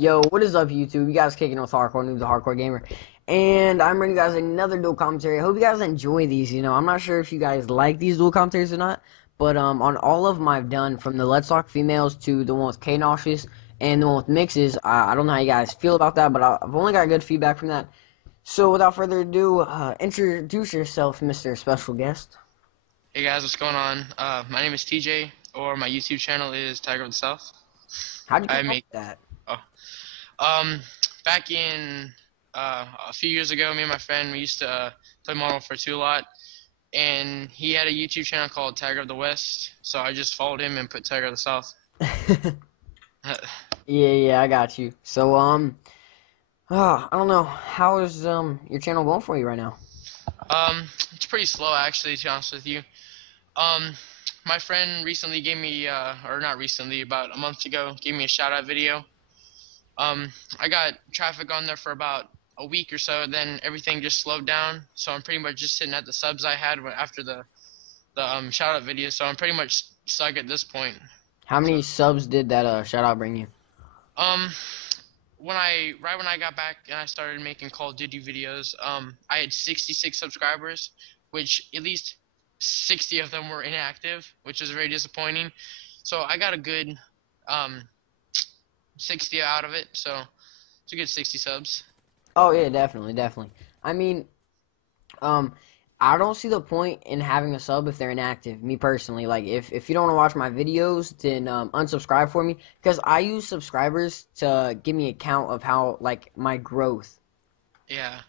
Yo, what is up, YouTube? You guys kicking with wIHardCoreNoob, the hardcore gamer, and I'm bringing you guys another dual commentary. I hope you guys enjoy these. I'm not sure if you guys like these dual commentaries or not, but on all of them I've done, from the Let's Talk females to the one with K-Nauseous and the one with mixes, I don't know how you guys feel about that, but I've only got good feedback from that. So without further ado, introduce yourself, Mr. Special Guest. Hey guys, what's going on? My name is TJ, or my YouTube channel is Tagger of the South. How'd you I come up make with that? back in a few years ago, me and my friend we used to play Mw3 a lot, and he had a YouTube channel called Tagger of the West, so I just followed him and put Tagger of the South. Yeah, I got you. So I don't know. How is your channel going for you right now? It's pretty slow actually, to be honest with you. Um, my friend recently gave me, or not recently, about a month ago, gave me a shout out video. I got traffic on there for about a week or so, then everything just slowed down, so I'm pretty much just sitting at the subs I had after the shout out video, so I'm pretty much stuck at this point. How So, many subs did that shout out bring you? um, when I got back and I started making Call of Duty videos, I had 66 subscribers, which at least 60 of them were inactive, which is very disappointing. So I got a good 60 out of it, so it's a good 60 subs. Oh yeah, definitely. I mean, um, I don't see the point in having a sub if they're inactive. Me personally, like if you don't want to watch my videos, then unsubscribe for me, because I use subscribers to give me a count of how, like, my growth. Yeah.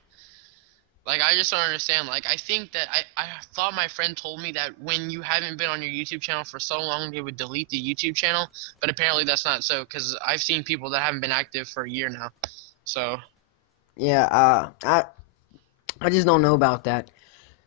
Like, I just don't understand. Like, I think that I thought my friend told me that when you haven't been on your YouTube channel for so long, they would delete the YouTube channel, but apparently that's not so, because I've seen people that haven't been active for a year now. So, Yeah, I just don't know about that.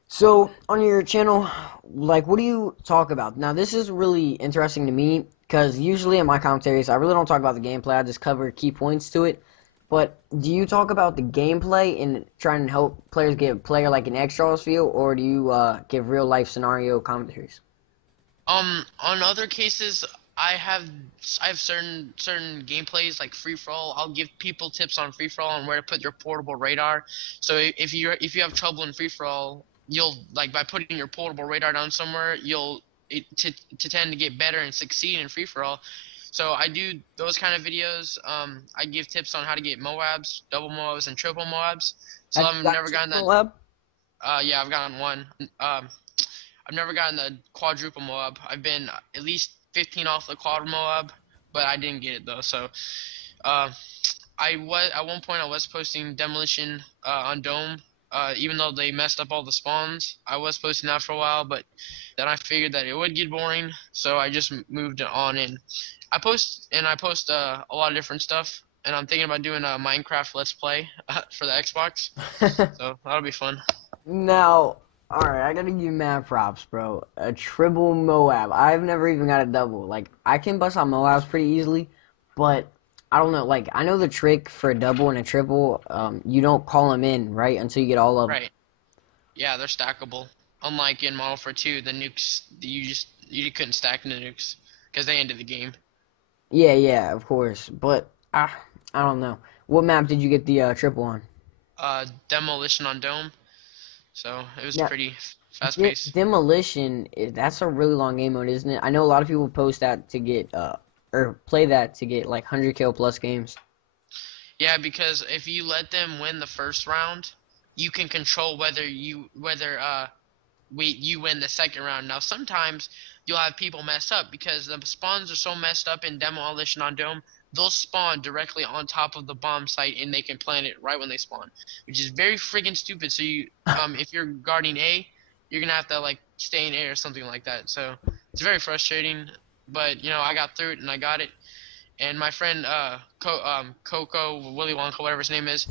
So, on your channel, like, what do you talk about? Now, this is really interesting to me, because usually in my commentaries, I really don't talk about the gameplay. I just cover key points to it. But do you talk about the gameplay and try and help players get a player like an X-Charles feel, or do you give real-life scenario commentaries? on other cases, I have certain gameplays like free for all. I'll give people tips on free for all and where to put your portable radar. So if you have trouble in free for all, you'll, like, by putting your portable radar down somewhere, you'll to tend to get better and succeed in free for all. So I do those kind of videos. I give tips on how to get MOABs, double MOABs, and triple MOABs. So Have you I've got never gotten triple that. lab? Yeah, I've gotten one. I've never gotten the quadruple Moab. I've been at least 15 off the quad Moab, but I didn't get it though. So, uh, I was at one point I was posting demolition on Dome. Even though they messed up all the spawns, I was posting that for a while, but then I figured that it would get boring, so I just moved it on in. I post a lot of different stuff, and I'm thinking about doing a Minecraft Let's Play for the Xbox, so that'll be fun. Now, alright, I gotta give you mad props, bro. A triple Moab. I've never even got a double. Like, I can bust out Moabs pretty easily, but I don't know. Like, I know the trick for a double and a triple. You don't call them in, right, until you get all of them. Right. Yeah, they're stackable. Unlike in Model 4 2, the nukes you couldn't stack the nukes because they ended the game. Yeah, of course. But, I don't know. What map did you get the triple on? Demolition on Dome, so it was Now, pretty fast paced. Demolition, that's a really long game mode, isn't it? I know a lot of people post that to get, or play that to get, like, 100 kill plus games. Yeah, because if you let them win the first round, you can control whether you win the second round. Now sometimes you'll have people mess up because the spawns are so messed up in Demolition on Dome. They'll spawn directly on top of the bomb site and they can plant it right when they spawn, which is very friggin' stupid. So if you're guarding A, you're gonna have to, like, stay in A or something like that. So it's very frustrating, but I got through it and I got it. And my friend Coco Willy Wonka, whatever his name is,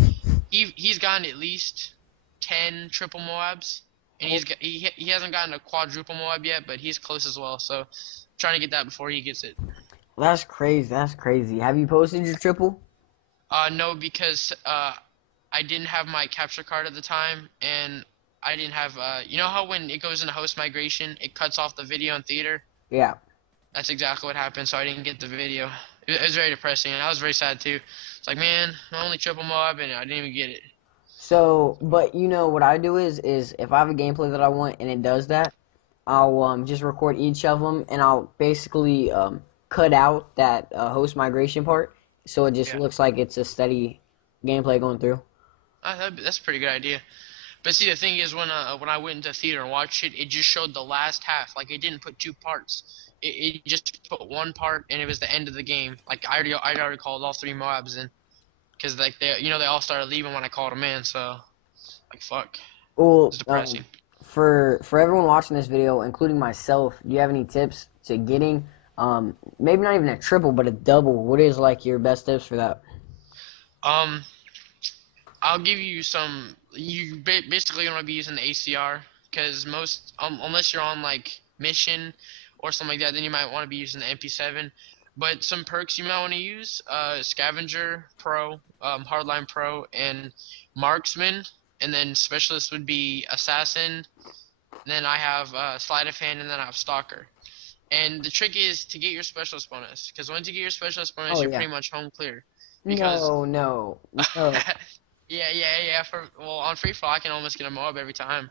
he's gotten at least 10 triple Moabs, and he hasn't gotten a quadruple Moab yet, but he's close as well. So trying to get that before he gets it. That's crazy. That's crazy. Have you posted your triple? No, because I didn't have my capture card at the time, and I didn't have you know how when it goes into host migration, it cuts off the video in theater. Yeah. That's exactly what happened. So I didn't get the video. It was very depressing, and I was very sad too. It's like, man, my only triple mob, and I didn't even get it. So, but you know what I do is if I have a gameplay that I want and it does that, I'll just record each of them and I'll basically cut out that host migration part so it just Yeah, looks like it's a steady gameplay going through. that's a pretty good idea. But see, the thing is, when I went into theater and watched it, it just showed the last half. Like it didn't put two parts. It just put one part, and it was the end of the game. Like I'd already called all three Moabs in, because like they all started leaving when I called them in. So like fuck, Well, it's depressing. for everyone watching this video, including myself, do you have any tips to getting maybe not even a triple but a double? What is like your best tips for that? Um, I'll give you some. You basically want to be using the ACR, because most unless you're on like mission or something like that, then you might want to be using the MP7. But some perks you might want to use: Scavenger Pro, Hardline Pro, and Marksman. And then specialist would be Assassin. Then I have Sleight of Hand, and then I have Stalker. And the trick is to get your specialist bonus, because once you get your specialist bonus, Oh you're yeah. pretty much home clear. Because No, no, no. yeah. Well, on free fall, I can almost get a mob every time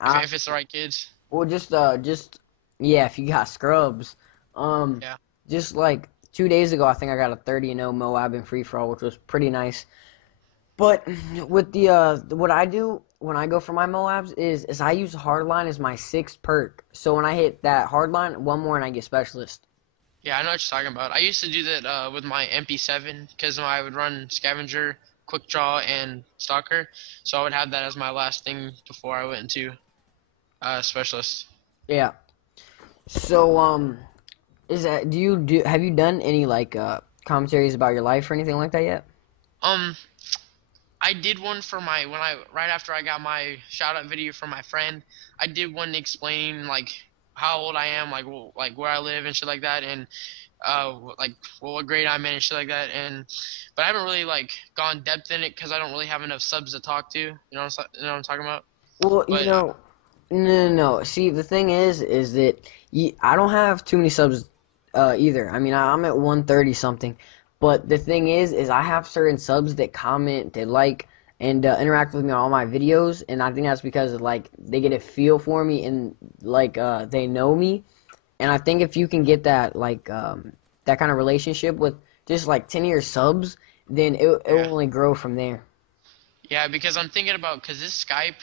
I, if it's the right kids. well, just yeah, if you got scrubs. Um, Yeah. just like 2 days ago, I think I got a 30-0 Moab in free for all, which was pretty nice. But with the what I do when I go for my Moabs is I use hardline as my sixth perk. So when I hit that hardline, one more and I get specialist. Yeah, I know what you're talking about. I used to do that with my MP7, because I would run Scavenger, Quick Draw, and Stalker. So I would have that as my last thing before I went into Specialist. Yeah. So is that do have you done any like commentaries about your life or anything like that yet? Um, I did one for my right after I got my shout out video from my friend. I did one explaining like how old I am, like where I live and shit like that, and like what grade I'm in and shit like that. And but I haven't really like gone depth in it because I don't really have enough subs to talk to. You know what I'm talking about. Well, But no. See, the thing is that I don't have too many subs either. I mean, I'm at 130 something. But the thing is I have certain subs that comment, that like, and interact with me on all my videos, and I think that's because like they get a feel for me and like they know me. And I think if you can get that like that kind of relationship with just like 10 of your subs, then it yeah. will only grow from there. Yeah, because I'm thinking about, because the Skype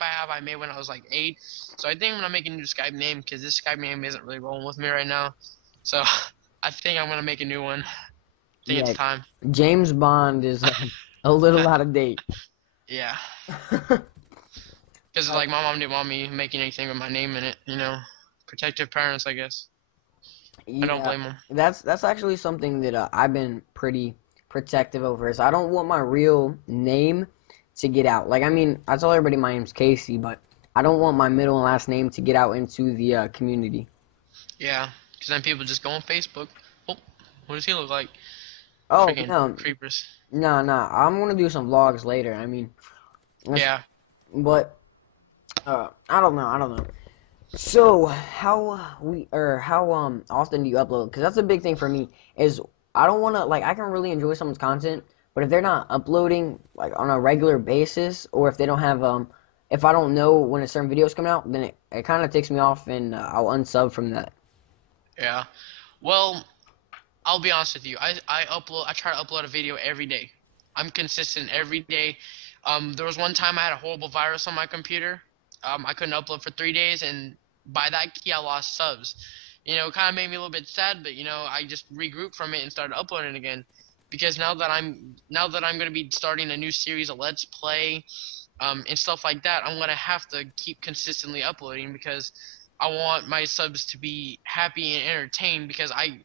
I have, I made when I was like 8. So I think I'm gonna make a new Skype name, because this Skype name isn't really rolling with me right now. So I think I'm gonna make a new one. I think it's Yeah, time. James Bond is a little out of date. Yeah, because like my mom didn't want me making anything with my name in it. Protective parents, I guess. I don't Yeah, blame them. that's actually something that I've been pretty protective over. Is I don't want my real name to get out. Like, I mean, I tell everybody my name's Casey, but I don't want my middle and last name to get out into the community. Yeah, because then people just go on Facebook. Oh, what does he look like? Oh Freaking no, creepers. no. I'm gonna do some vlogs later. I mean, Yeah. but I don't know. So how often do you upload? Because that's a big thing for me. Is I don't want to like I can really enjoy someone's content, but if they're not uploading like on a regular basis, or if they don't have if I don't know when a certain video is coming out, then it kind of takes me off, and I'll unsub from that. Yeah. Well, I'll be honest with you. I try to upload a video every day. I'm consistent every day. There was one time I had a horrible virus on my computer. I couldn't upload for 3 days, and by that key, I lost subs. It kind of made me a little bit sad, but I just regrouped from it and started uploading again. Because now that I'm gonna be starting a new series of Let's Play, and stuff like that, I'm gonna have to keep consistently uploading, because I want my subs to be happy and entertained, because I'm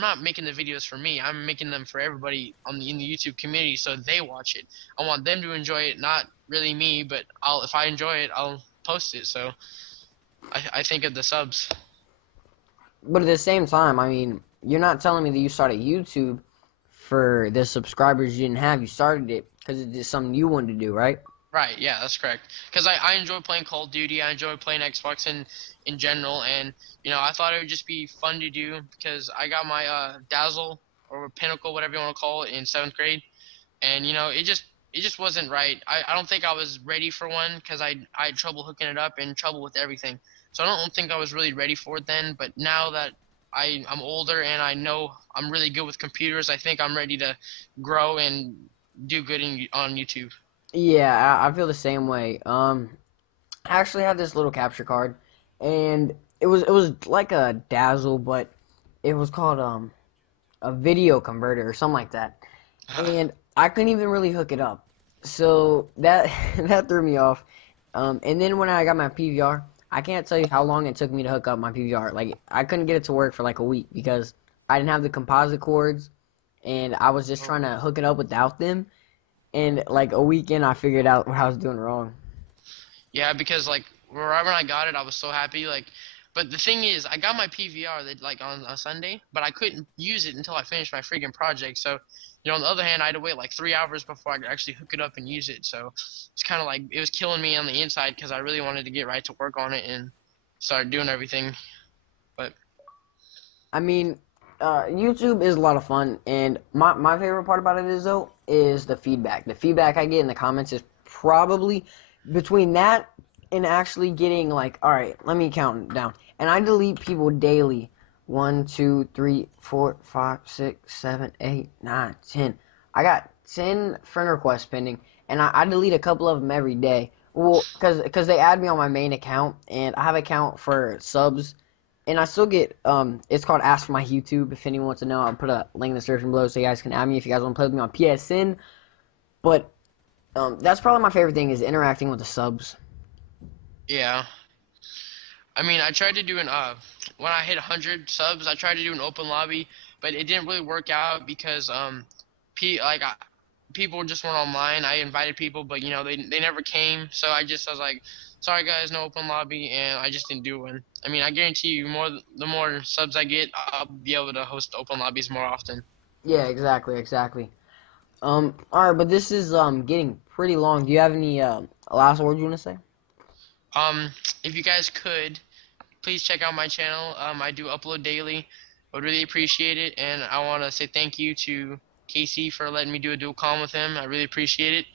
not making the videos for me. I'm making them for everybody in the YouTube community, so they watch it. I want them to enjoy it, not really me, but if I enjoy it, I'll post it. So I think of the subs. But at the same time, I mean, you're not telling me that you started YouTube for the subscribers you didn't have. You started it because it's just something you wanted to do, right? Right, yeah, that's correct. Because I enjoy playing Call of Duty. I enjoy playing Xbox in general, and I thought it would just be fun to do because I got my Dazzle or Pinnacle, whatever you want to call it, in seventh grade, and it just wasn't right. I don't think I was ready for one because I had trouble hooking it up and trouble with everything. So I don't think I was really ready for it then. But now that I'm older and I know I'm really good with computers, I think I'm ready to grow and do good on YouTube. Yeah, I feel the same way. I actually had this little capture card, and it was like a Dazzle, but it was called a video converter or something like that, and I couldn't even really hook it up. So that that threw me off. And then when I got my PVR, I can't tell you how long it took me to hook up my PVR. Like I couldn't get it to work for like a week because I didn't have the composite cords, and I was just trying to hook it up without them. And like a weekend, I figured out what I was doing wrong. Yeah, because like right when I got it, I was so happy. Like, but the thing is, I got my PVR that like on a Sunday, but I couldn't use it until I finished my freaking project. So, on the other hand, I had to wait like 3 hours before I could actually hook it up and use it. So it's kind of like it was killing me on the inside because I really wanted to get right to work on it and start doing everything. But I mean, YouTube is a lot of fun, and my favorite part about it is though is the feedback. The feedback I get in the comments is probably between that and actually getting like, all right, let me count down. And I delete people daily. 1, 2, 3, 4, 5, 6, 7, 8, 9, 10. I got 10 friend requests pending, and I delete a couple of them every day. Well, cause they add me on my main account, and I have an account for subs, and I still get it's called Ask for My YouTube. If anyone wants to know, I'll put a link in the description below so you guys can add me if you guys want to play with me on PSN. But that's probably my favorite thing is interacting with the subs. yeah, I mean, I tried to do an when I hit 100 subs, I tried to do an open lobby, but it didn't really work out because like people just weren't online. I invited people, but they never came. So I was like, sorry guys, no open lobby, and I just didn't do one. I mean, I guarantee you, the more subs I get, I'll be able to host open lobbies more often. Yeah, exactly, exactly. All right, but this is getting pretty long. Do you have any last words you want to say? Um, if you guys could, please check out my channel. I do upload daily. I would really appreciate it, and I want to say thank you to Casey for letting me do a Dual-Comm with him. I really appreciate it.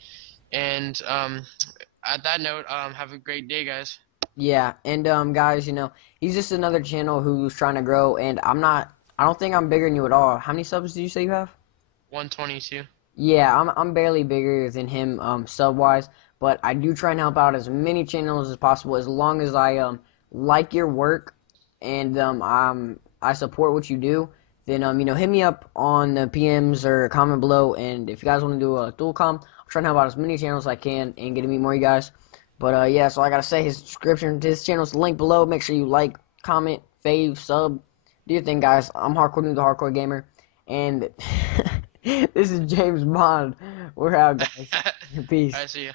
And at that note, have a great day, guys. Yeah, and guys, he's just another channel who's trying to grow, and I don't think I'm bigger than you at all. How many subs did you say you have? 122. Yeah, I'm barely bigger than him sub wise, but I do try and help out as many channels as possible as long as I like your work and I support what you do. Then hit me up on the PMs or comment below, and if you guys want to do a Dual-Comm, I'll try and help out as many channels as I can and get to meet more of you guys. But yeah, so I gotta say his description to his channel is linked below. Make sure you like, comment, fave, sub, do your thing, guys. I'm Hardcore Noob, the Hardcore Gamer, and this is James Bond. We're out, guys. Peace. I see you.